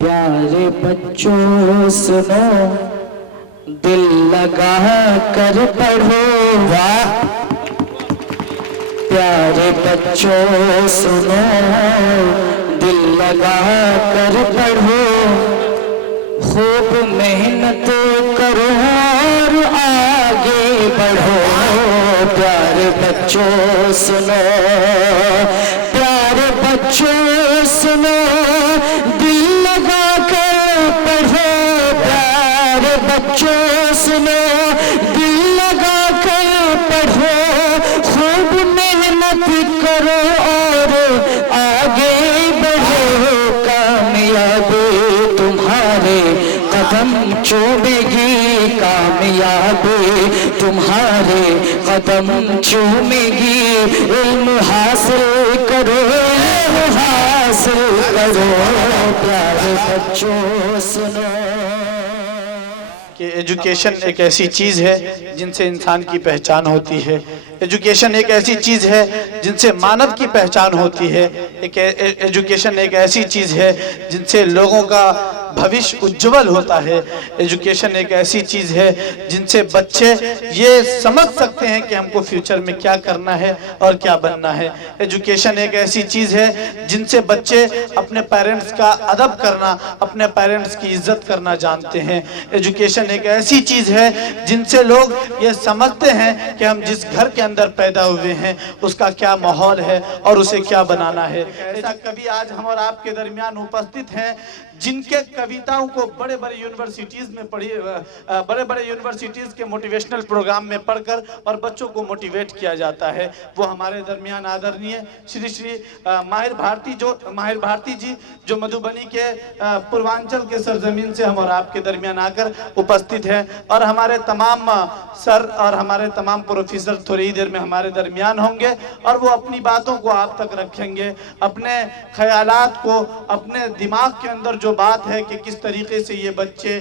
प्यारे बच्चों सुनो, दिल लगा कर पढ़ो। वाह! प्यारे बच्चों सुनो, दिल लगा कर पढ़ो। खूब मेहनत करो और आगे बढ़ो। प्यारे बच्चों सुनो, प्यारे बच्चों सुनो, दिल लगा कर पढ़ो। प्यारे बच्चों सुनो, दिल लगा कर पढ़ो। खूब मेहनत करो और आगे बढ़ो। कामयाबी तुम्हारे कदम चूमेगी, कामयाबी तुम्हारे कदम चूमेगी। इल्म हासिल करो, हासिल करो। प्यारे बच्चों सुनो कि एजुकेशन एक ऐसी चीज़ है जिनसे इंसान की पहचान होती है। एजुकेशन एक ऐसी चीज़ है जिनसे मानव की पहचान होती है। एजुकेशन एक ऐसी चीज़ है जिनसे लोगों का भविष्य उज्जवल होता है। एजुकेशन एक ऐसी चीज़ है जिनसे बच्चे ये समझ सकते हैं कि हमको फ्यूचर में क्या करना है और क्या बनना है। एजुकेशन एक ऐसी चीज़ है जिनसे बच्चे अपने पेरेंट्स का अदब करना, अपने पेरेंट्स की इज्जत करना जानते हैं। एजुकेशन एक ऐसी चीज़ है जिनसे लोग ये समझते हैं कि हम जिस घर के अंदर पैदा हुए हैं उसका क्या माहौल है और उसे क्या बनाना है। ऐसा कवि आज हम और आपके दरमियान उपस्थित हैं जिनके कविताओं को बड़े बड़े यूनिवर्सिटीज़ में बड़े बड़े यूनिवर्सिटीज़ के मोटिवेशनल प्रोग्राम में पढ़कर और बच्चों को मोटिवेट किया जाता है। वो हमारे दरमियान आदरणीय श्री माहिर भारती जी जो मधुबनी के पूर्वांचल के सरजमीन से हम और आपके दरमियान आकर उपस्थित हैं। और हमारे तमाम सर और हमारे तमाम प्रोफेसर थोड़ी ही देर में हमारे दरमियान होंगे और वो अपनी बातों को आप तक रखेंगे, अपने ख्यालात को, अपने दिमाग के अंदर जो बात है कि किस तरीके से ये बच्चे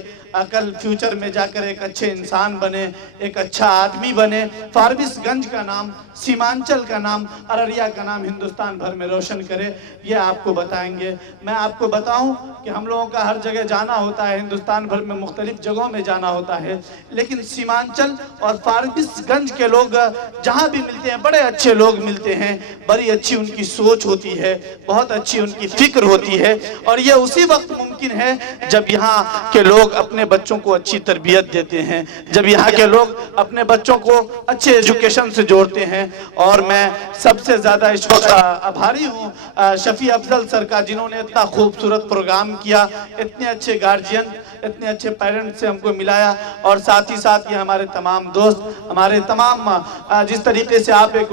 कल फ्यूचर में जाकर एक अच्छे इंसान बने, एक अच्छा आदमी बने, फारबिसगंज का नाम, सीमांचल का नाम, अररिया का नाम हिंदुस्तान भर में रोशन करे, ये आपको बताएंगे। मैं आपको बताऊं कि हम लोगों का हर जगह जाना होता है, हिंदुस्तान भर में मुख्तलिफ जगहों में जाना होता है, लेकिन सीमांचल और फारबिसगंज के लोग जहाँ भी मिलते हैं बड़े अच्छे लोग मिलते हैं, बड़ी अच्छी उनकी सोच होती है, बहुत अच्छी उनकी फिक्र होती है। और ये उसी वक्त मुमकिन है जब यहाँ के लोग अपने बच्चों को अच्छी तरबियत देते हैं, जब यहाँ के लोग अपने बच्चों को अच्छे एजुकेशन से जोड़ते हैं। और मैं सबसे ज़्यादा इस वक्त आभारी हूँ शफी अफजल सर का, जिन्होंने इतना खूबसूरत प्रोग्राम किया, इतने अच्छे गार्जियन, इतने अच्छे पेरेंट्स से हमको मिलाया। और साथ ही साथ ये हमारे तमाम दोस्त, हमारे तमाम जिस तरीके से आप एक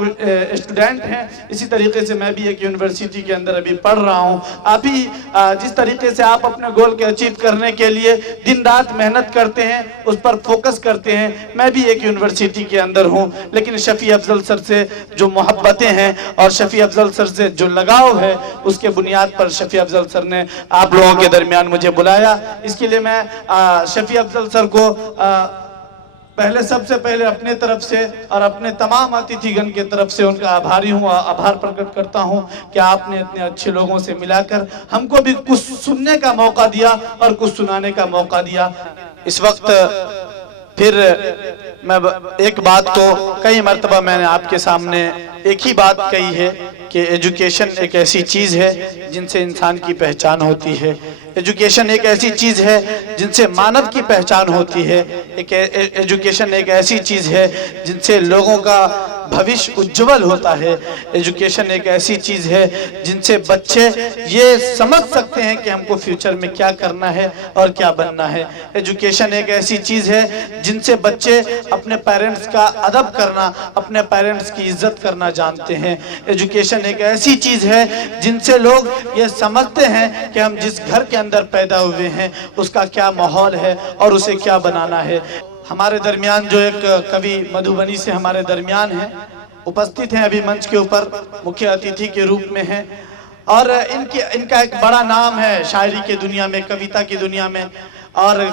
स्टूडेंट हैं, इसी तरीके से मैं भी एक यूनिवर्सिटी के अंदर अभी पढ़ रहा हूँ। अभी जिस तरीके से आप अपने गोल के अचीव करने के लिए दिन रात मेहनत करते हैं, उस पर फोकस करते हैं, मैं भी एक यूनिवर्सिटी के अंदर हूँ। लेकिन शफी अफजल सर से जो मोहब्बतें हैं और शफी अफजल सर से जो लगाव है, उसके बुनियाद पर शफी अफजल सर ने आप लोगों के दरमियान मुझे बुलाया। इसके लिए मैं शफी अफजल सर को सबसे पहले अपने तरफ से और अपने तमाम अतिथिगण के तरफ से उनका आभारी हूँ, आभार प्रकट करता हूँ कि आपने इतने अच्छे लोगों से मिलाकर हमको भी कुछ सुनने का मौका दिया और कुछ सुनाने का मौका दिया। इस वक्त फिर मैं एक बात तो कई मर्तबा मैंने आपके सामने एक ही बात कही है कि एजुकेशन एक ऐसी चीज़ है जिनसे इंसान की पहचान होती है। एजुकेशन एक ऐसी चीज़ है जिनसे मानव की पहचान होती है। एजुकेशन एक ऐसी चीज़ है जिनसे लोगों का भविष्य उज्जवल होता है। एजुकेशन एक ऐसी चीज़ है जिनसे बच्चे ये समझ सकते हैं कि हमको फ्यूचर में क्या करना है और क्या बनना है। एजुकेशन एक ऐसी चीज़ है जिनसे बच्चे अपने पेरेंट्स का अदब करना, अपने पेरेंट्स की इज्जत करना जानते हैं। एजुकेशन एक ऐसी चीज़ है जिनसे लोग ये समझते हैं कि हम जिस घर के अंदर पैदा हुए हैं उसका क्या माहौल है और उसे क्या बनाना है। हमारे दरमियान जो एक कवि मधुबनी से हमारे दरमियान हैं, उपस्थित हैं, अभी मंच के ऊपर मुख्य अतिथि के रूप में हैं। और इनका एक बड़ा नाम है शायरी की दुनिया में, कविता की दुनिया में। और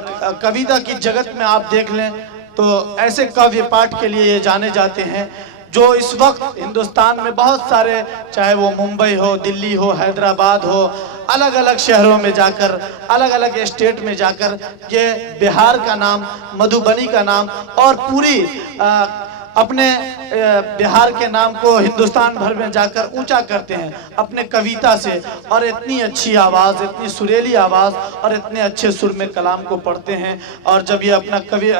कविता की जगत में आप देख लें तो ऐसे काव्य पाठ के लिए ये जाने जाते हैं जो इस वक्त हिंदुस्तान में बहुत सारे, चाहे वो मुंबई हो, दिल्ली हो, हैदराबाद हो, अलग अलग शहरों में जाकर, अलग अलग स्टेट में जाकर ये बिहार का नाम, मधुबनी का नाम और पूरी अपने बिहार के नाम को हिंदुस्तान भर में जाकर ऊंचा करते हैं अपने कविता से। और इतनी अच्छी आवाज़, इतनी सुरीली आवाज़ और इतने अच्छे सुर में कलाम को पढ़ते हैं। और जब ये अपना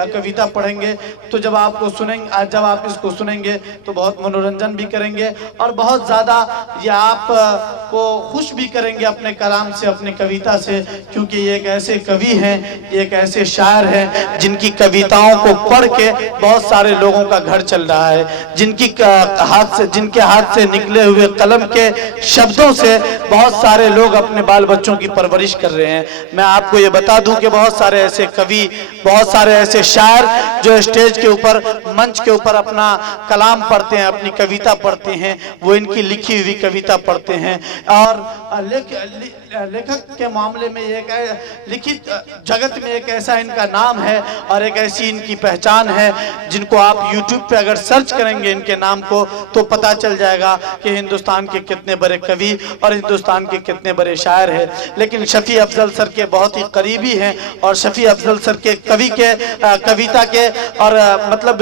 कविता पढ़ेंगे तो जब आप इसको सुनेंगे तो बहुत मनोरंजन भी करेंगे और बहुत ज़्यादा ये आप को खुश भी करेंगे अपने कलाम से, अपनी कविता से, क्योंकि ये एक ऐसे कवि हैं, ये एक ऐसे शायर हैं जिनकी कविताओं को पढ़ के बहुत सारे लोगों का घर चल रहा है, जिनके हाथ से निकले हुए कलम के शब्दों से बहुत सारे लोग अपने बाल बच्चों की परवरिश कर रहे हैं। मैं आपको ये बता दूं कि बहुत सारे ऐसे कवि, बहुत सारे ऐसे शायर जो स्टेज के ऊपर, मंच के ऊपर अपना कलाम पढ़ते हैं, अपनी कविता पढ़ते हैं, वो इनकी लिखी हुई कविता पढ़ते हैं। और लेखक के मामले में एक लिखित जगत में एक ऐसा इनका नाम है और एक ऐसी इनकी पहचान है जिनको आप YouTube पे अगर सर्च करेंगे इनके नाम को तो पता चल जाएगा कि हिंदुस्तान के कितने बड़े कवि और हिंदुस्तान के कितने बड़े शायर हैं। लेकिन शफी अफजल सर के बहुत ही करीबी हैं और शफी अफजल सर के कविता के और मतलब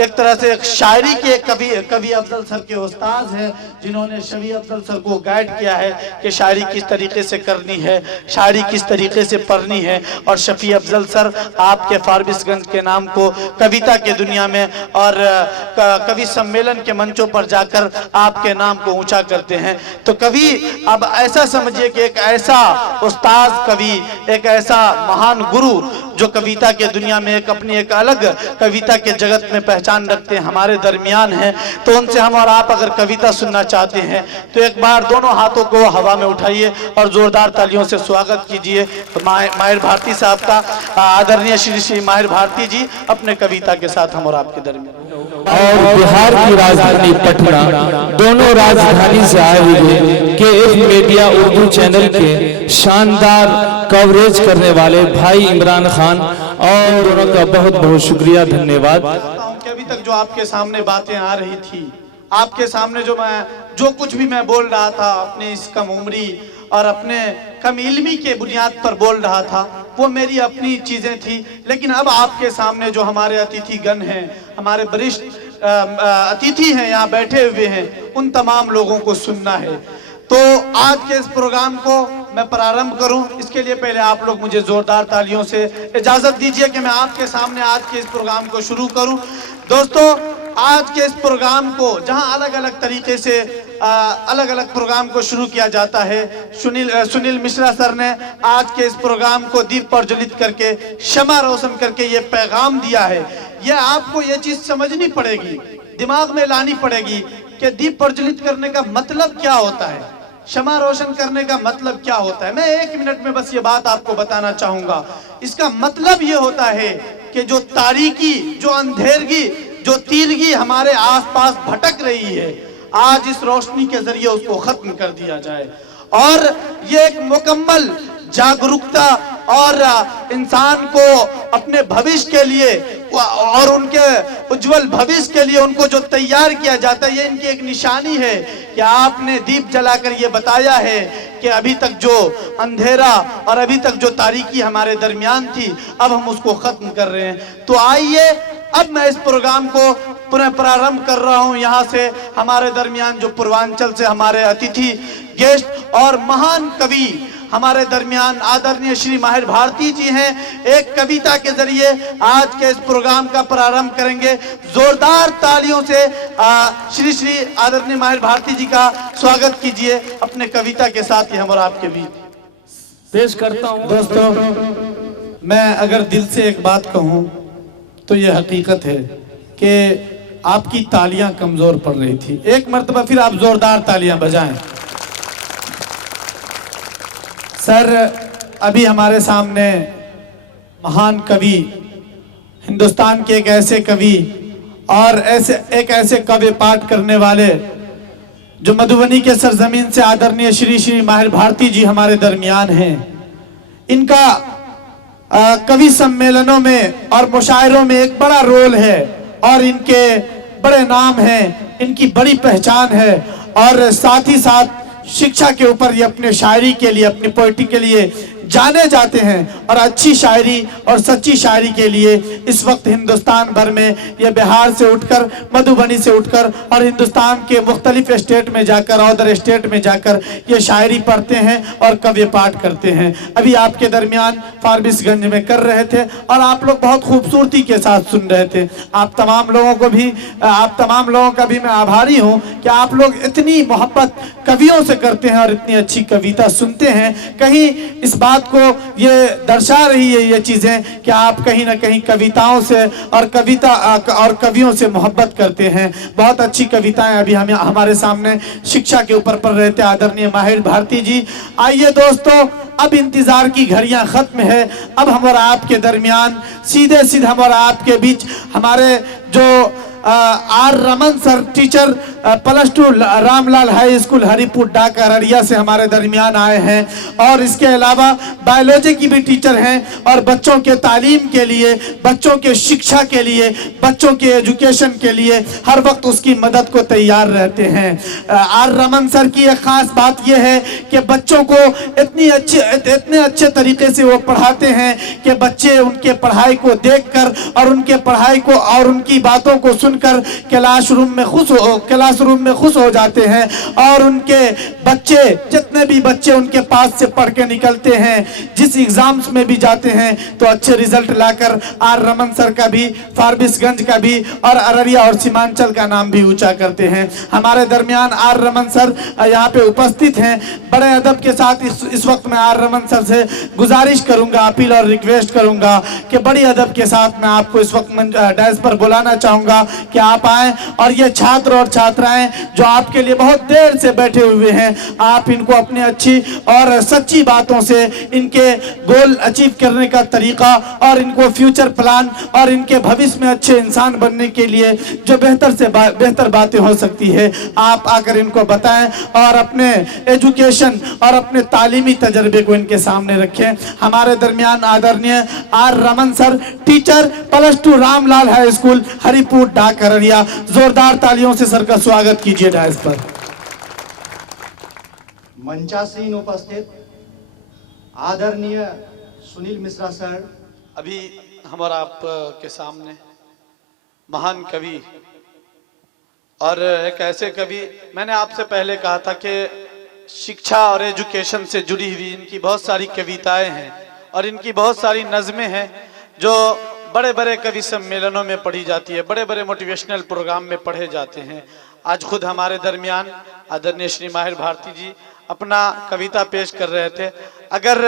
एक तरह से शायरी के कवि अफजल सर के उस्ताद हैं, जिन्होंने शफी अफजल सर को गाइड किया है कि शायरी किस तरीके से करनी है, शायरी किस तरीके से पढ़नी है। और शफी अफजल सर आपके फारबिसगंज के नाम को कविता के दुनिया में और कवि सम्मेलन के मंचों पर जाकर आपके नाम को ऊंचा करते हैं। तो कवि अब ऐसा समझिए कि एक ऐसा उस्ताद कवि, एक ऐसा महान गुरु जो कविता के दुनिया में अपनी एक अलग कविता के जगत में पहचान रखते हैं, हमारे दरमियान हैं। तो उनसे हम और आप अगर कविता सुनना चाहते हैं तो एक बार दोनों हाथों को हवा में उठाइए और जोरदार तालियों से स्वागत कीजिए तो माहिर भारती साहब का। आदरणीय श्री माहिर भारती जी अपने कविता के साथ हम और आपके दरमियान। और बिहार की राजधानी पटना, दोनों राजधानी से आए हुए KF मीडिया उर्दू चैनल के शानदार कवरेज करने वाले भाई इमरान खान और उनका बहुत बहुत शुक्रिया, धन्यवाद। अभी तक जो आपके सामने बातें आ रही थी, आपके सामने जो कुछ भी मैं बोल रहा था अपने इस कम उम्री और अपने कम इल्मी के बुनियाद पर बोल रहा था, वो मेरी अपनी चीज़ें थी। लेकिन अब आपके सामने जो हमारे अतिथिगण हैं, हमारे वरिष्ठ अतिथि हैं, यहाँ बैठे हुए हैं, उन तमाम लोगों को सुनना है। तो आज के इस प्रोग्राम को मैं प्रारंभ करूं, इसके लिए पहले आप लोग मुझे जोरदार तालियों से इजाज़त दीजिए कि मैं आपके सामने आज के इस प्रोग्राम को शुरू करूं। दोस्तों, आज के इस प्रोग्राम को जहां अलग अलग तरीके से अलग अलग प्रोग्राम को शुरू किया जाता है, सुनील मिश्रा सर ने आज के इस प्रोग्राम को दीप प्रज्वलित करके, शमा रोशन करके ये पैगाम दिया है। ये आपको ये चीज समझनी पड़ेगी, दिमाग में लानी पड़ेगी कि दीप प्रज्वलित करने का मतलब क्या होता है, शमा रोशन करने का मतलब क्या होता है। मैं 1 मिनट में बस ये बात आपको बताना चाहूंगा। इसका मतलब ये होता है कि जो तारीकी, जो अंधेरगी, जो तीरगी हमारे आसपास भटक रही है, आज इस रोशनी के जरिए उसको खत्म कर दिया जाए। और ये एक मुकम्मल जागरूकता और इंसान को अपने भविष्य के लिए और उनके उज्जवल भविष्य के लिए उनको जो तैयार किया जाता है, ये इनकी एक निशानी है कि आपने दीप जलाकर ये बताया है कि अभी तक जो अंधेरा और अभी तक जो तारीकी हमारे दरमियान थी, अब हम उसको खत्म कर रहे हैं। तो आइए अब मैं इस प्रोग्राम को पुनः प्रारंभ कर रहा हूं। यहाँ से हमारे दरमियान जो पूर्वांचल से हमारे अतिथि, गेस्ट और महान कवि हमारे दरमियान आदरणीय श्री माहिर भारती जी हैं, एक कविता के जरिए आज के इस प्रोग्राम का प्रारंभ करेंगे। जोरदार तालियों से श्री आदरणीय माहिर भारती जी का स्वागत कीजिए अपने कविता के साथ ही हम और आपके बीच पेश करता हूं। दोस्तों, मैं अगर दिल से एक बात कहूं तो यह हकीकत है कि आपकी तालियां कमजोर पड़ रही थी। एक मर्तबा फिर आप जोरदार तालियां बजाएं। सर, अभी हमारे सामने महान कवि, हिंदुस्तान के एक ऐसे कवि और एक ऐसे काव्य पाठ करने वाले जो मधुबनी के सरजमीन से आदरणीय श्री माहिर भारती जी हमारे दरमियान हैं। इनका कवि सम्मेलनों में और मुशायरों में एक बड़ा रोल है और इनके बड़े नाम हैं, इनकी बड़ी पहचान है। और साथ ही साथ शिक्षा के ऊपर ये अपने शायरी के लिए, अपनी पोइट्री के लिए जाने जाते हैं और अच्छी शायरी और सच्ची शायरी के लिए इस वक्त हिंदुस्तान भर में, ये बिहार से उठकर, मधुबनी से उठकर और हिंदुस्तान के मुख्तलिफ स्टेट में जाकर, अदर स्टेट में जाकर ये शायरी पढ़ते हैं और काव्य पाठ करते हैं। अभी आपके दरमियान फारबिसगंज में कर रहे थे और आप लोग बहुत खूबसूरती के साथ सुन रहे थे। आप तमाम लोगों का भी मैं आभारी हूँ कि आप लोग इतनी मोहब्बत कवियों से करते हैं और इतनी अच्छी कविता सुनते हैं। कहीं इस बात को ये दर्शा रही है ये चीजें कि आप कहीं ना कहीं कविताओं से और कवियों से मोहब्बत करते हैं। बहुत अच्छी कविताएं अभी हमारे सामने शिक्षा के ऊपर पढ़ रहे थे आदरणीय माहिर भारती जी। आइए दोस्तों, अब इंतजार की घड़ियां खत्म है। अब हम और आपके दरमियान सीधे हम और आपके बीच हमारे जो R Raman sir, teacher +2 Ramlal high school Haripur डाक अररिया से हमारे दरमियान आए हैं और इसके अलावा बायोलॉजी की भी टीचर हैं और बच्चों के तालीम के लिए, बच्चों के शिक्षा के लिए, बच्चों के एजुकेशन के लिए हर वक्त उसकी मदद को तैयार रहते हैं। आर रमन सर की एक खास बात यह है कि बच्चों को इतने अच्छे तरीके से वो पढ़ाते हैं कि बच्चे उनके पढ़ाई को देखकर और उनके पढ़ाई को और उनकी बातों को सुनकर क्लासरूम में खुश हो जाते हैं और उनके बच्चे, जितने भी बच्चे उनके पास से पढ़ के निकलते हैं, जिस एग्जाम्स में भी जाते हैं तो अच्छे रिजल्ट लाकर आर रमन सर का भी, फारबिसगंज का भी और अररिया और सीमांचल का नाम भी ऊंचा करते हैं। हमारे दरमियान आर रमन सर यहाँ पे उपस्थित हैं। बड़े अदब के साथ इस वक्त मैं आर रमन सर से गुजारिश करूंगा, अपील और रिक्वेस्ट करूंगा कि बड़ी अदब के साथ मैं आपको इस वक्त डैश पर बुलाना चाहूंगा कि आप आए और ये छात्र और छात्राएं जो आपके लिए बहुत देर से बैठे हुए हैं, आप इनको अपनी अच्छी और सच्ची बातों से इनके गोल अचीव करने का तरीका और इनको फ्यूचर प्लान और इनके भविष्य में अच्छे इंसान बनने के लिए जो बेहतर से बेहतर बातें हो सकती है, आप आकर इनको बताएं और अपने एजुकेशन और अपने तालीमी तजर्बे को इनके सामने रखें। हमारे दरमियान आदरणीय R Raman sir, teacher +2 Ramlal high school Haripur डाक अररिया। जोरदार तालियों से सर का स्वागत कीजिए डायस पर। मंचासीन उपस्थित आदरणीय सुनील मिश्रा सर, अभी हम और आप के सामने महान कवि और एक ऐसे कवि, मैंने आपसे पहले कहा था कि शिक्षा और एजुकेशन से जुड़ी हुई इनकी बहुत सारी कविताएं हैं और इनकी बहुत सारी नज़में हैं जो बड़े बड़े कवि सम्मेलनों में पढ़ी जाती है, बड़े बड़े मोटिवेशनल प्रोग्राम में पढ़े जाते हैं। आज खुद हमारे दरमियान आदरणीय श्री माहिर भारती जी अपना कविता पेश कर रहे थे। अगर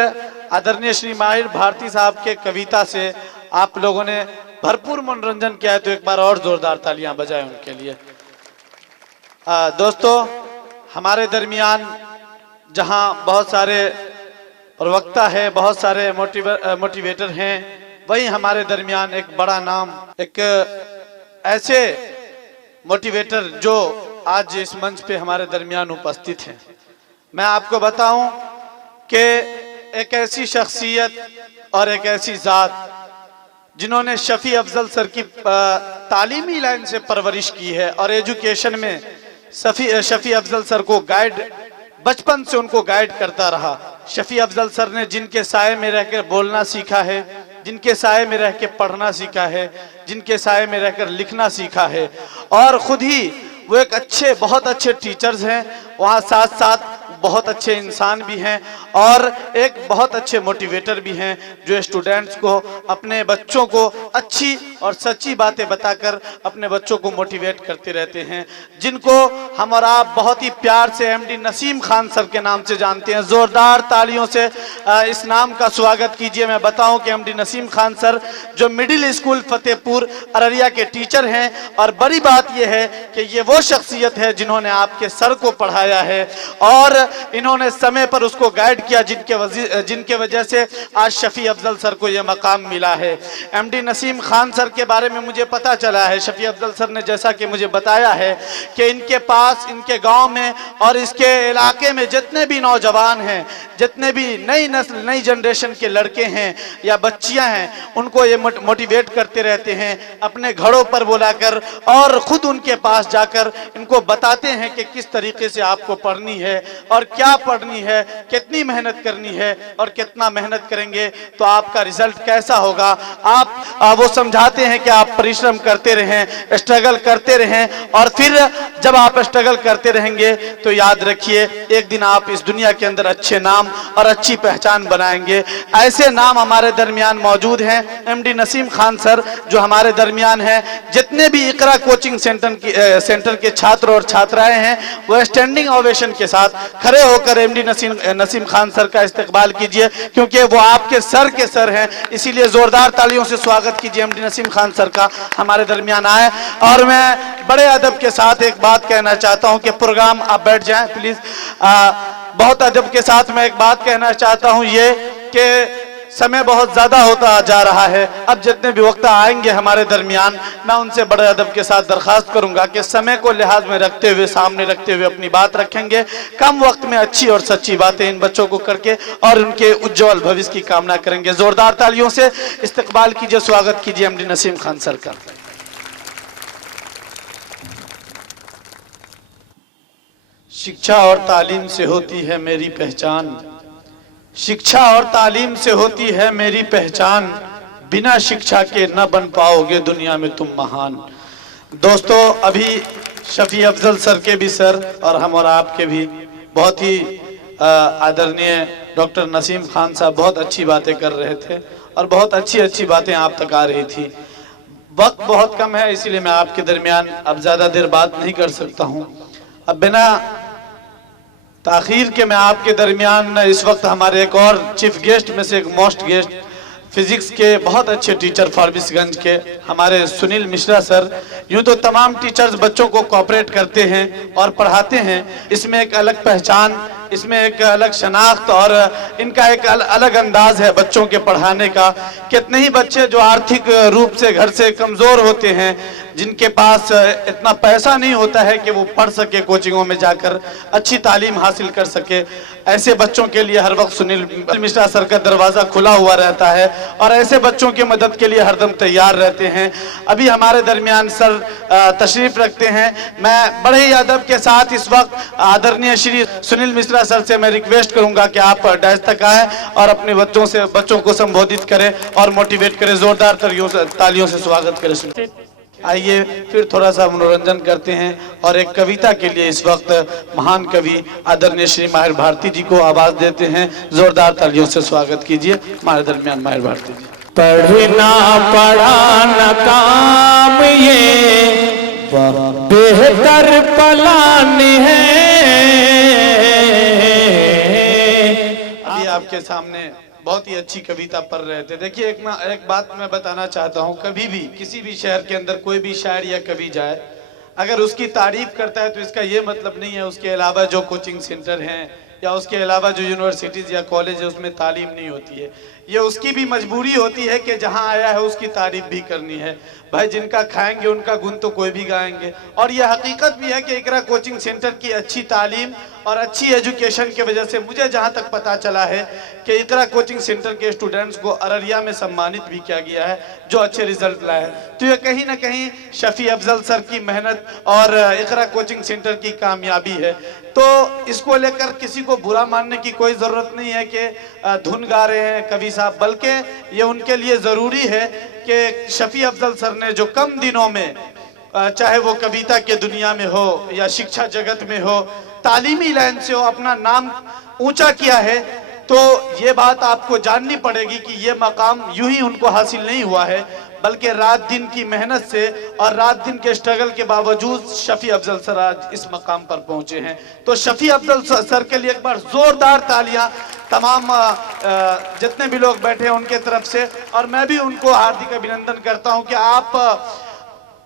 आदरणीय श्री माहिर भारती साहब के कविता से आप लोगों ने भरपूर मनोरंजन किया है तो एक बार और जोरदार तालियां बजाएं उनके लिए। दोस्तों, हमारे दरमियान जहां बहुत सारे प्रवक्ता है, बहुत सारे मोटिवेटर हैं, वहीं हमारे दरमियान एक बड़ा नाम, एक ऐसे मोटिवेटर जो आज इस मंच पे हमारे दरमियान उपस्थित हैं। मैं आपको बताऊं कि एक ऐसी शख्सियत और एक ऐसी जात जिन्होंने शफी अफजल सर की तालीमी लाइन से परवरिश की है और एजुकेशन में शफी अफजल सर को बचपन से उनको गाइड करता रहा। शफी अफजल सर ने जिनके साए में रहकर बोलना सीखा है, जिनके साए में रह के पढ़ना सीखा है, जिनके साए में रहकर लिखना सीखा है और खुद ही वो एक बहुत अच्छे टीचर्स हैं, वहाँ साथ साथ बहुत अच्छे इंसान भी हैं और एक बहुत अच्छे मोटिवेटर भी हैं जो स्टूडेंट्स को, अपने बच्चों को अच्छी और सच्ची बातें बताकर अपने बच्चों को मोटिवेट करते रहते हैं, जिनको हम और आप बहुत ही प्यार से एमडी नसीम खान सर के नाम से जानते हैं। जोरदार तालियों से इस नाम का स्वागत कीजिए। मैं बताऊं कि एमडी नसीम खान सर जो मिडिल स्कूल फतेहपुर अररिया के टीचर हैं और बड़ी बात यह है कि ये वो शख्सियत है जिन्होंने आपके सर को पढ़ाया है और इन्होंने समय पर उसको गाइड किया, जिनके वजह से आज शफी अफजल सर को यह मकाम मिला है। एमडी नसीम खान सर के बारे में मुझे पता चला है, शफी अफजल सर ने जैसा कि मुझे बताया है कि इनके पास, इनके गांव में और इसके इलाके में जितने भी नौजवान हैं, जितने भी नई नस्ल, नई जनरेशन के लड़के हैं या बच्चियां हैं, उनको ये मोटिवेट करते रहते हैं अपने घरों पर बुलाकर और खुद उनके पास जाकर इनको बताते हैं कि किस तरीके से आपको पढ़नी है और क्या पढ़नी है, कितनी मेहनत करनी है और कितना मेहनत करेंगे तो आपका रिजल्ट कैसा होगा। आप वो समझाते हैं कि आप परिश्रम करते रहें, स्ट्रगल करते रहें, और फिर जब आप स्ट्रगल करते रहेंगे तो याद रखिए एक दिन आप इस दुनिया के अंदर अच्छे नाम और अच्छी पहचान बनाएंगे। ऐसे नाम हमारे दरमियान मौजूद हैं। एमडी नसीम खान सर जो हमारे दरमियान हैं, जितने भी इकरा कोचिंग सेंटर के छात्र और छात्राएं हैं वो स्टैंडिंग ओवेशन के साथ खड़े होकर एमडी नसीम खान सर का इस्तकबाल कीजिए, क्योंकि वो आपके सर के सर हैं। इसीलिए जोरदार तालियों से स्वागत कीजिए एमडी नसीम खान सर का हमारे दरमियान आए। और मैं बड़े अदब के साथ एक बात कहना चाहता हूं कि प्रोग्राम आप बैठ जाएं प्लीज। बहुत अदब के साथ मैं एक बात कहना चाहता हूं ये कि समय बहुत ज्यादा होता जा रहा है। अब जितने भी वक्ता आएंगे हमारे दरमियान, मैं उनसे बड़े अदब के साथ दरखास्त करूंगा कि समय को लिहाज में रखते हुए, सामने रखते हुए अपनी बात रखेंगे। कम वक्त में अच्छी और सच्ची बातें इन बच्चों को करके और उनके उज्जवल भविष्य की कामना करेंगे। जोरदार तालियों से इस्तकबाल कीजिए, स्वागत कीजिए एमडी नसीम खान सर का। शिक्षा और तालीम से होती है मेरी पहचान, शिक्षा और तालीम से होती है मेरी पहचान, बिना शिक्षा के न बन पाओगे दुनिया में तुम महान। दोस्तों, अभी शफी अफजल सर के भी सर और हम और आपके भी बहुत ही आदरणीय डॉक्टर नसीम खान साहब बहुत अच्छी बातें कर रहे थे और बहुत अच्छी अच्छी बातें आप तक आ रही थी। वक्त बहुत कम है, इसीलिए मैं आपके दरमियान अब ज्यादा देर बात नहीं कर सकता हूँ। अब बिना ताखीर के मैं आपके दरमियान इस वक्त हमारे एक और चीफ गेस्ट में से एक मोस्ट गेस्ट, फिजिक्स के बहुत अच्छे टीचर फारबिसगंज के हमारे सुनील मिश्रा सर। यूं तो तमाम टीचर्स बच्चों को कोऑपरेट करते हैं और पढ़ाते हैं, इसमें एक अलग पहचान, इसमें एक अलग शनाख्त और इनका एक अलग अंदाज है बच्चों के पढ़ाने का। कितने ही बच्चे जो आर्थिक रूप से घर से कमजोर होते हैं, जिनके पास इतना पैसा नहीं होता है कि वो पढ़ सके, कोचिंगों में जाकर अच्छी तालीम हासिल कर सके, ऐसे बच्चों के लिए हर वक्त सुनील मिश्रा सर का दरवाज़ा खुला हुआ रहता है और ऐसे बच्चों की मदद के लिए हरदम तैयार रहते हैं। अभी हमारे दरमियान सर तशरीफ रखते हैं। मैं बड़े ही अदब के साथ इस वक्त आदरणीय श्री सुनील मिश्रा सर से मैं रिक्वेस्ट करूंगा कि आप डायस तक आए और अपने बच्चों को संबोधित करें और मोटिवेट करें। जोरदार तालियों से स्वागत करें। आइए फिर थोड़ा सा मनोरंजन करते हैं और एक कविता के लिए इस वक्त महान कवि आदरणीय श्री माहिर भारती जी को आवाज देते हैं। जोरदार तालियों से स्वागत कीजिए हमारे दरमियान माहिर भारती जी। पढ़ना पढ़ाना काम ये बेहतर प्लान है। अभी आपके सामने बहुत ही अच्छी कविता पढ़ रहे थे। देखिए एक बात मैं बताना चाहता हूँ, कभी भी किसी भी शहर के अंदर कोई भी शायर या कवि जाए, अगर उसकी तारीफ करता है तो इसका ये मतलब नहीं है उसके अलावा जो कोचिंग सेंटर हैं या उसके अलावा जो यूनिवर्सिटीज़ या कॉलेज है उसमें तालीम नहीं होती है। ये उसकी भी मजबूरी होती है कि जहाँ आया है उसकी तारीफ भी करनी है। भाई जिनका खाएंगे उनका गुण तो कोई भी गाएंगे। और यह हकीकत भी है कि इकरा कोचिंग सेंटर की अच्छी तालीम और अच्छी एजुकेशन की वजह से मुझे जहाँ तक पता चला है कि इकरा कोचिंग सेंटर के स्टूडेंट्स को अररिया में सम्मानित भी किया गया है जो अच्छे रिजल्ट लाए हैं। तो ये कहीं ना कहीं शफी अफजल सर की मेहनत और इकरा कोचिंग सेंटर की कामयाबी है। तो इसको लेकर किसी को बुरा मानने की कोई ज़रूरत नहीं है कि धुन गा रहे हैं कवि साहब, बल्कि ये उनके लिए ज़रूरी है कि शफी अफजल सर ने जो कम दिनों में, चाहे वो कविता के दुनिया में हो या शिक्षा जगत में हो, तालीमी लाइन से हो, अपना नाम ऊंचा किया है। तो ये बात आपको जाननी पड़ेगी कि ये मकाम यूं ही उनको हासिल नहीं हुआ है, बल्कि रात दिन की मेहनत से और रात दिन के स्ट्रगल के बावजूद शफी अफजल सर आज इस मकाम पर पहुंचे हैं। तो शफी अफजल सर के लिए एक बार जोरदार तालियां तमाम जितने भी लोग बैठे हैं उनके तरफ से। और मैं भी उनको हार्दिक अभिनंदन करता हूं कि आप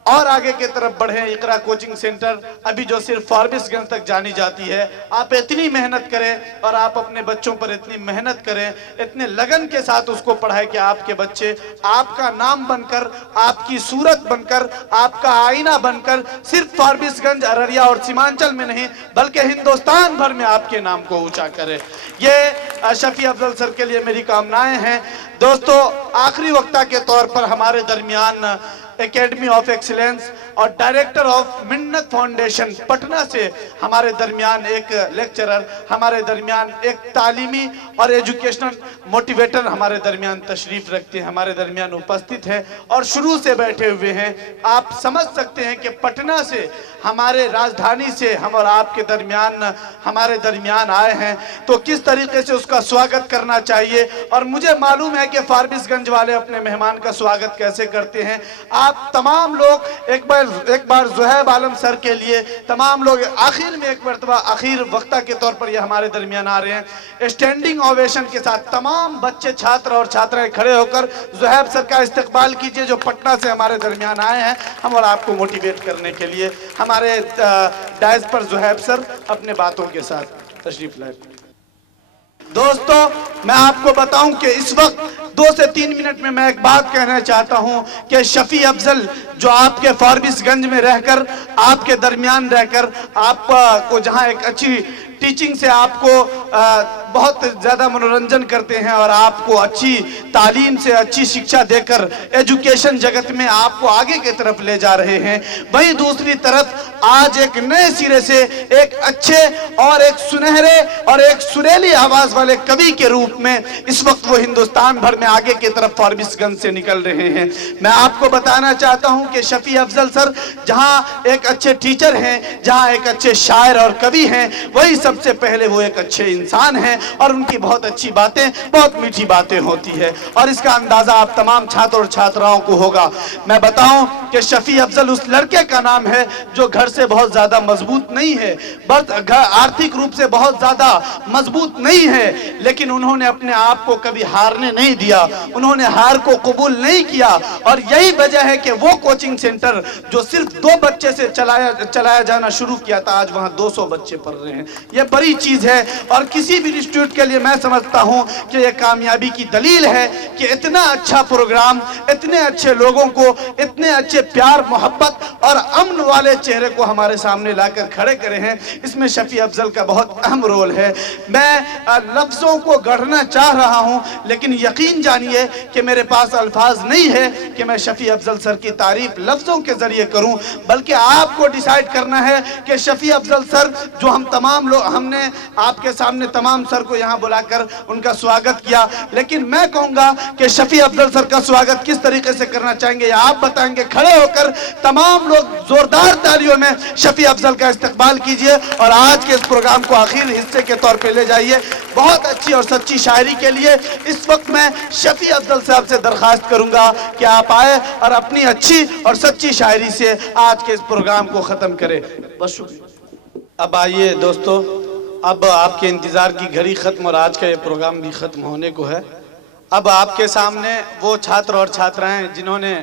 और आगे की तरफ बढ़े। इकरा कोचिंग सेंटर अभी जो सिर्फ फारबिसगंज तक जानी जाती है, आप इतनी मेहनत करें और आप अपने बच्चों पर इतनी मेहनत करें, इतने लगन के साथ उसको पढ़ाएं कि आपके बच्चे आपका नाम बनकर, आपकी सूरत बनकर, आपका आईना बनकर सिर्फ फारबिसगंज, अररिया और सीमांचल में नहीं बल्कि हिंदुस्तान भर में आपके नाम को ऊंचा करें। ये शफी अफजल सर के लिए मेरी कामनाएं हैं। दोस्तों, आखिरी वक्ता के तौर पर हमारे दरमियान एकेडमी ऑफ एक्सीलेंस और डायरेक्टर ऑफ मिन्नत फाउंडेशन पटना से हमारे दरमियान एक लेक्चरर, हमारे दरमियान एक तालीमी और एजुकेशनल मोटिवेटर हमारे दरमियान तशरीफ रखते हैं, हमारे दरमियान उपस्थित है और शुरू से बैठे हुए हैं। आप समझ सकते हैं कि पटना से, हमारे राजधानी से हम और आपके दरमियान हमारे दरमियान आए हैं, तो किस तरीके से उसका स्वागत करना चाहिए। और मुझे मालूम है कि फारबिसगंज वाले अपने मेहमान का स्वागत कैसे करते हैं। आप तमाम लोग एक बार ज़ुहैब आलम सर के लिए तमाम लोग आखिर में एक मरतबा आखिर वक्ता के तौर पर ये हमारे दरमियान आ रहे हैं, स्टैंडिंग ओवेशन के साथ तमाम बच्चे, छात्र और छात्राएं खड़े होकर ज़ुहैब सर का इस्तकबाल कीजिए जो पटना से हमारे दरमियान आए हैं हम और आपको मोटिवेट करने के लिए। हमारे डायस पर ज़ुहैब सर अपने बातों के साथ तशरीफ लाए। दोस्तों, मैं आपको बताऊं कि इस वक्त 2 से 3 मिनट में मैं एक बात कहना चाहता हूं कि शफी अफजल जो आपके फारबिसगंज में रहकर, आपके दरमियान रहकर, आपको जहां एक अच्छी टीचिंग से आपको बहुत ज़्यादा मनोरंजन करते हैं और आपको अच्छी तालीम से अच्छी शिक्षा देकर एजुकेशन जगत में आपको आगे की तरफ ले जा रहे हैं, वहीं दूसरी तरफ आज एक नए सिरे से एक अच्छे और एक सुनहरे और एक सुरीली आवाज़ वाले कवि के रूप में इस वक्त वो हिंदुस्तान भर में आगे की तरफ फारबिसगंज से निकल रहे हैं। मैं आपको बताना चाहता हूं कि शफी अफजल सर जहां एक अच्छे टीचर हैं, जहां एक अच्छे शायर और कवि हैं, वही सबसे पहले वो एक अच्छे इंसान हैं और उनकी बहुत अच्छी बातें, बहुत मीठी बातें होती है और इसका अंदाजा आप तमाम छात्र और छात्राओं को होगा। मैं बताऊं कि शफी अफजल उस लड़के का नाम है जो घर से बहुत ज्यादा मजबूत नहीं है, बस आर्थिक रूप से बहुत ज्यादा मजबूत नहीं है, लेकिन उन्होंने अपने आप को कभी हारने नहीं दिया, उन्होंने हार को कबूल नहीं किया और यही वजह है कि वो कोचिंग सेंटर जो सिर्फ 2 बच्चे से चलाया जाना शुरू किया था, आज वहां 200 बच्चे पढ़ रहे हैं। ये बड़ी चीज है और किसी भी इंस्टीट्यूट के लिए मैं समझता हूं कि यह कामयाबी की दलील है कि इतना अच्छा प्रोग्राम, इतने अच्छे लोगों को, इतने अच्छे प्यार, मोहब्बत और अमन वाले चेहरे को हमारे सामने लाकर खड़े करे हैं। इसमें शफी अफजल का बहुत अहम रोल है। मैं लफ्जों को गढ़ना चाह रहा हूं, लेकिन यकीन जानिए कि मेरे पास अल्फाज नहीं है कि मैं शफी अफजल सर की तारीफ लफ्जों के जरिए करूं, बल्कि आपको डिसाइड करना है कि शफी अफजल सर जो हम तमाम लोग, हमने आपके सामने तमाम सर को यहां बुलाकर उनका स्वागत किया, लेकिन मैं कहूंगा कि शफी अफजल सर का स्वागत किस तरीके से करना चाहेंगे या आप बताएंगे। खड़े होकर तमाम लोग जोरदार तालियों में शफी अफजल का इस्तकबाल कीजिए और आज के इस प्रोग्राम को आखिर हिस्से के तौर पे ले जाइए। बहुत अच्छी और सच्ची शायरी के लिए इस वक्त मैं शफी अफजल साहब से दरखास्त करूंगा कि आप आए और अपनी अच्छी और सच्ची शायरी से आज के इस प्रोग्राम को खत्म करें। बस शुक्रिया। अब आइए दोस्तों, अब आपके इंतजार की घड़ी खत्म और आज का ये प्रोग्राम भी खत्म होने को है। अब आपके सामने वो छात्र और छात्राएं जिन्होंने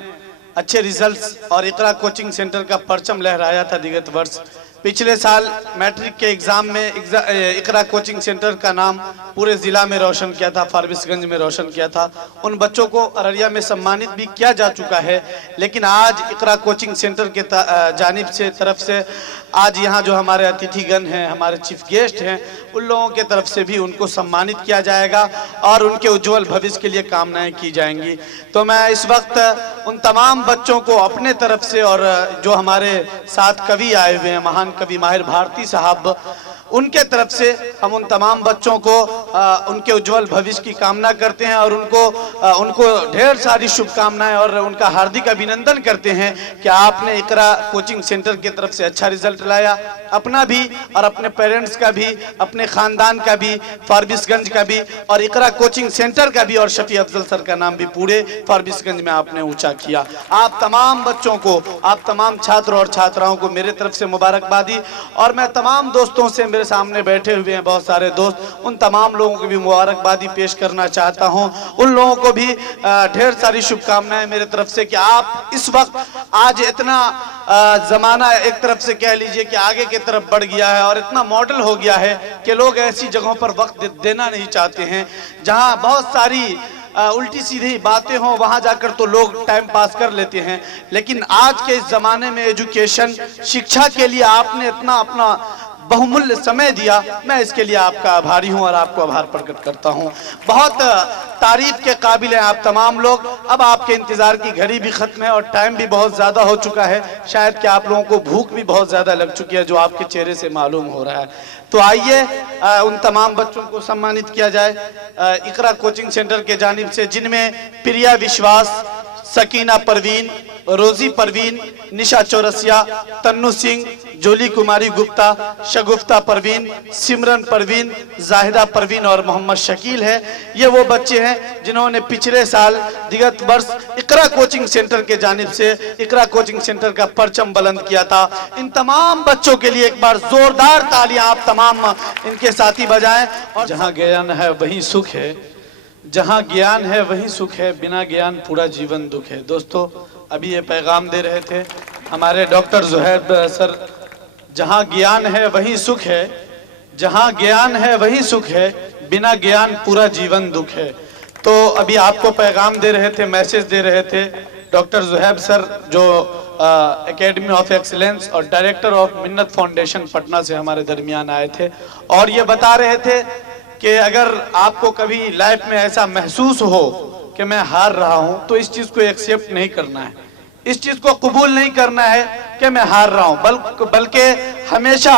अच्छे रिजल्ट्स और इकरा कोचिंग सेंटर का परचम लहराया था विगत वर्ष, पिछले साल मैट्रिक के एग्ज़ाम में इकरा कोचिंग सेंटर का नाम पूरे ज़िला में रोशन किया था, फारबिसगंज में रोशन किया था। उन बच्चों को अररिया में सम्मानित भी किया जा चुका है, लेकिन आज इकरा कोचिंग सेंटर के जानिब से तरफ से आज यहाँ जो हमारे अतिथिगण हैं, हमारे चीफ गेस्ट हैं, उन लोगों के तरफ से भी उनको सम्मानित किया जाएगा और उनके उज्जवल भविष्य के लिए कामनाएं की जाएंगी। तो मैं इस वक्त उन तमाम बच्चों को अपने तरफ से और जो हमारे साथ कवि आए हुए हैं, महान कवि माहिर भारती साहब, उनके तरफ से हम उन तमाम बच्चों को उनके उज्जवल भविष्य की कामना करते हैं और उनको ढेर सारी शुभकामनाएं और उनका हार्दिक अभिनंदन करते हैं कि आपने इकरा कोचिंग सेंटर की तरफ से अच्छा रिजल्ट लाया, अपना भी और अपने पेरेंट्स का भी, अपने ख़ानदान का भी, फारबिसगंज का भी और इकरा कोचिंग सेंटर का भी और शफी अफजल सर का नाम भी पूरे फारबिसगंज में आपने ऊँचा किया। आप तमाम बच्चों को, आप तमाम छात्र और छात्राओं को मेरे तरफ से मुबारकबादी और मैं तमाम दोस्तों से, मेरे सामने बैठे हुए हैं बहुत सारे दोस्त, उन तमाम लोगों को भी मुबारकबादी पेश करना चाहता हूं। उन लोगों को भी ढेर सारी शुभकामनाएं मेरे तरफ से कि आप इस वक्त आज इतना जमाना एक तरफ से कह लीजिए कि आगे की तरफ बढ़ गया है और इतना मॉडल हो गया है कि लोग ऐसी जगहों पर वक्त देना नहीं चाहते हैं जहां बहुत सारी उल्टी सीधी बातें हों, वहां जाकर तो लोग टाइम पास कर लेते हैं। लेकिन आज के इस जमाने में एजुकेशन, शिक्षा के लिए आपने इतना अपना बहुमूल्य समय दिया, मैं इसके लिए आपका आभारी हूं और आपको आभार प्रकट करता हूं। बहुत तारीफ के काबिल हैं आप तमाम लोग। अब आपके इंतजार की घड़ी भी खत्म है और टाइम भी बहुत ज्यादा हो चुका है। शायद कि आप लोगों को भूख भी बहुत ज्यादा लग चुकी है, जो आपके चेहरे से मालूम हो रहा है। तो आइए उन तमाम बच्चों को सम्मानित किया जाए इकरा कोचिंग सेंटर के जानिब से, जिनमें प्रिया विश्वास, सकीना परवीन, रोजी परवीन, निशा चौरसिया, तन्नू सिंह, जोली कुमारी गुप्ता, शगुफ्ता परवीन, सिमरन परवीन, जाहिदा परवीन और मोहम्मद शकील है। ये वो बच्चे हैं जिन्होंने पिछले साल विगत वर्ष इकरा कोचिंग सेंटर के जानिब से इकरा कोचिंग सेंटर का परचम बुलंद किया था। इन तमाम बच्चों के लिए एक बार जोरदार तालियां आप तमाम इनके साथी बजाएं। और जहां ज्ञान है वहीं सुख है, जहां ज्ञान है वहीं सुख है, बिना ज्ञान पूरा जीवन दुख है। दोस्तों, अभी ये पैगाम दे रहे थे हमारे डॉक्टर ज़ुहैब सर, जहां ज्ञान है वहीं सुख है, जहां ज्ञान है वहीं सुख है, बिना ज्ञान पूरा जीवन दुख है। तो अभी आपको पैगाम दे रहे थे, मैसेज दे रहे थे डॉक्टर ज़ुहैब सर, जो एकेडमी ऑफ एक्सीलेंस और डायरेक्टर ऑफ मिन्नत फाउंडेशन पटना से हमारे दरमियान आए थे। और ये बता रहे थे कि अगर आपको कभी लाइफ में ऐसा महसूस हो कि मैं हार रहा हूं, तो इस चीज को एक्सेप्ट नहीं करना है, इस चीज को कबूल नहीं करना है कि मैं हार रहा हूं, बल्कि हमेशा,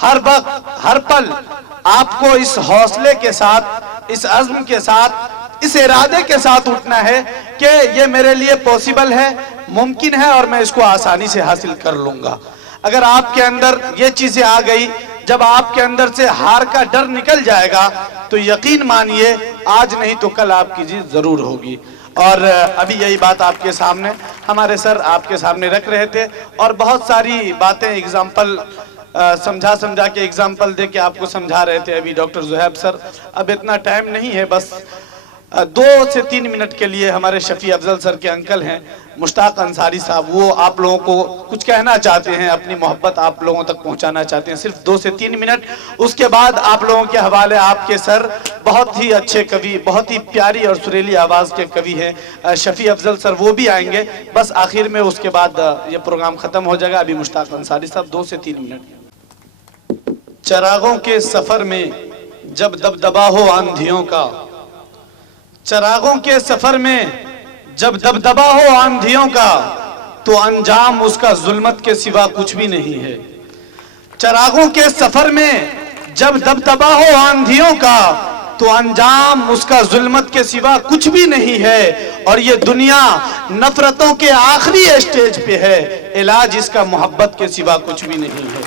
हर वक्त, हर पल आपको इस हौसले के साथ, इस अज़्म के साथ, इस इरादे के साथ उठना है कि ये मेरे लिए पॉसिबल है, मुमकिन है और मैं इसको आसानी से हासिल कर लूंगा। अगर आपके अंदर ये चीजें आ गई, जब आपके अंदर से हार का डर निकल जाएगा, तो यकीन मानिए आज नहीं तो कल आपकी जीत जरूर होगी। और अभी यही बात आपके सामने हमारे सर आपके सामने रख रहे थे और बहुत सारी बातें एग्जाम्पल समझा के एग्जाम्पल दे के आपको समझा रहे थे अभी डॉक्टर ज़ुहैब सर। अब इतना टाइम नहीं है, बस 2 से 3 मिनट के लिए हमारे शफी अफजल सर के अंकल हैं मुश्ताक अंसारी साहब, वो आप लोगों को कुछ कहना चाहते हैं, अपनी मोहब्बत आप लोगों तक पहुंचाना चाहते हैं, सिर्फ 2 से 3 मिनट। उसके बाद आप लोगों के हवाले आपके सर, बहुत ही अच्छे कवि, बहुत ही प्यारी और सुरीली आवाज के कवि हैं शफी अफजल सर, वो भी आएंगे बस आखिर में। उसके बाद ये प्रोग्राम खत्म हो जाएगा। अभी मुश्ताक अंसारी साहब 2 से 3 मिनट। चिरागों के सफर में जब दबदबा हो आंधियों का, चिरागों के सफर में जब दबदबा हो आंधियों का, तो अंजाम उसका जुल्मत के सिवा कुछ भी नहीं है। चिरागों के सफर में जब दबदबा हो आंधियों का, तो अंजाम उसका जुल्मत के सिवा कुछ भी नहीं है। और ये दुनिया नफरतों के आखिरी स्टेज पे है, इलाज इसका मोहब्बत के सिवा कुछ भी नहीं है।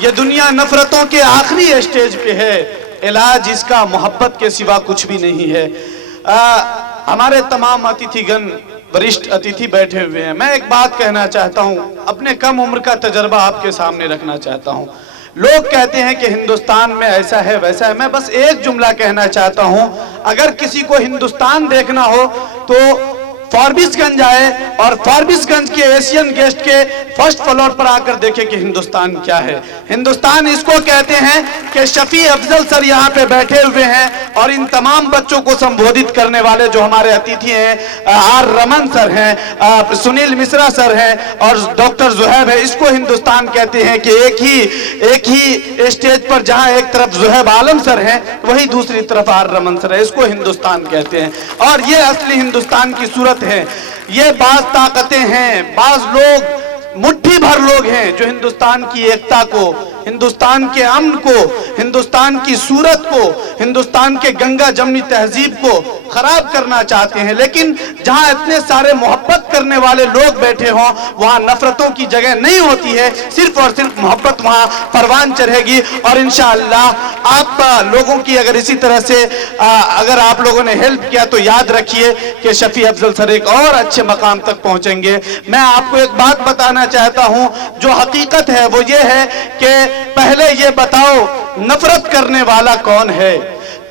ये दुनिया नफरतों के आखिरी स्टेज पे है, इलाज इसका मोहब्बत के सिवा कुछ भी नहीं है। हमारे तमाम अतिथिगण, वरिष्ठ अतिथि बैठे हुए हैं। मैं एक बात कहना चाहता हूं, अपने कम उम्र का तजर्बा आपके सामने रखना चाहता हूं। लोग कहते हैं कि हिंदुस्तान में ऐसा है वैसा है, मैं बस एक जुमला कहना चाहता हूं, अगर किसी को हिंदुस्तान देखना हो तो फारबिसगंज आए और फारबिसगंज के एशियन गेस्ट के फर्स्ट फ्लोर पर आकर देखे कि हिंदुस्तान क्या है। हिंदुस्तान इसको कहते हैं कि शफी अफजल सर यहाँ पे बैठे हुए हैं और इन तमाम बच्चों को संबोधित करने वाले जो हमारे अतिथि हैं, आर रमन सर हैं, सुनील मिश्रा सर हैं और डॉक्टर ज़ुहैब है, इसको हिंदुस्तान कहते हैं कि एक ही स्टेज पर जहाँ एक तरफ ज़ुहैब आलम सर हैं, वही दूसरी तरफ आर रमन सर है, इसको हिंदुस्तान कहते हैं। और ये असली हिंदुस्तान की सूरत है। ये बाज ताकतें हैं, बाज लोग, मुट्ठी भर लोग हैं जो हिंदुस्तान की एकता को, हिंदुस्तान के अमन को, हिंदुस्तान की सूरत को, हिंदुस्तान के गंगा जमनी तहजीब को खराब करना चाहते हैं। लेकिन जहां इतने सारे मोहब्बत करने वाले लोग बैठे हों, वहां नफरतों की जगह नहीं होती है, सिर्फ और सिर्फ मोहब्बत वहां परवान चढ़ेगी। और इंशाअल्लाह आप लोगों की अगर इसी तरह से अगर आप लोगों ने हेल्प किया तो याद रखिए कि शफी अफजल सर एक और अच्छे मकाम तक पहुंचेंगे। मैं आपको एक बात बताना चाहता हूं, जो हकीकत है वो ये है कि पहले ये बताओ नफरत करने वाला कौन है,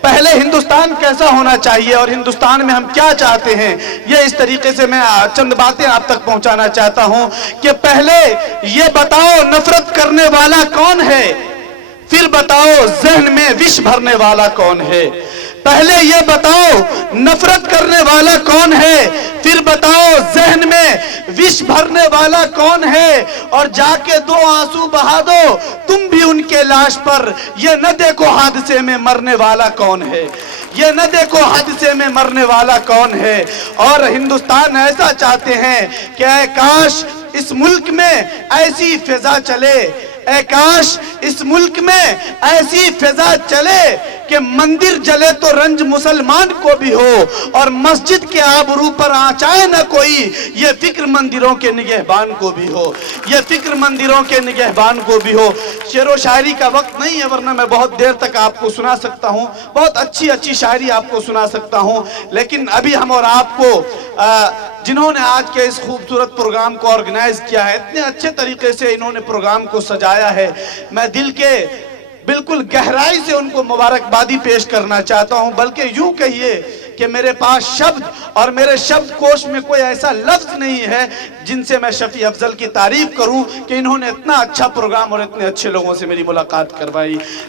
पहले हिंदुस्तान कैसा होना चाहिए और हिंदुस्तान में हम क्या चाहते हैं। ये इस तरीके से मैं चंद बातें आप तक पहुंचाना चाहता हूं कि पहले ये बताओ नफरत करने वाला कौन है, फिर बताओ जहन में विष भरने वाला कौन है। पहले ये बताओ नफरत करने वाला कौन है, फिर बताओ जहन में विष भरने वाला कौन है, और जाके 2 आंसू बहा दो तुम भी उनके लाश पर। ये न देखो हादसे में मरने वाला कौन है, ये न देखो हादसे में मरने वाला कौन है। और हिंदुस्तान ऐसा चाहते हैं कि ऐ काश इस मुल्क में ऐसी फिजा चले, ऐ काश इस मुल्क में ऐसी फिजा चले कि मंदिर जले तो रंज मुसलमान को भी हो और मस्जिद के आबरू पर आँचाए न कोई, ये फिक्र मंदिरों के निगहबान को भी हो, ये फिक्र मंदिरों के निगहबान को भी हो। शेरो शायरी का वक्त नहीं है, वरना मैं बहुत देर तक आपको सुना सकता हूँ, बहुत अच्छी अच्छी शायरी आपको सुना सकता हूँ, लेकिन अभी हम और आपको जिन्होंने आज के इस खूबसूरत प्रोग्राम को ऑर्गेनाइज किया है, इतने अच्छे तरीके से इन्होंने प्रोग्राम को सजाया है, मैं दिल के बिल्कुल गहराई से उनको मुबारकबादी पेश करना चाहता हूं। बल्कि यूं कहिए कि मेरे पास शब्द और मेरे शब्द कोश में कोई ऐसा लफ्ज नहीं है जिनसे मैं शफी अफजल की तारीफ करूं कि इन्होंने इतना अच्छा प्रोग्राम और इतने अच्छे लोगों से मेरी मुलाकात करवाई।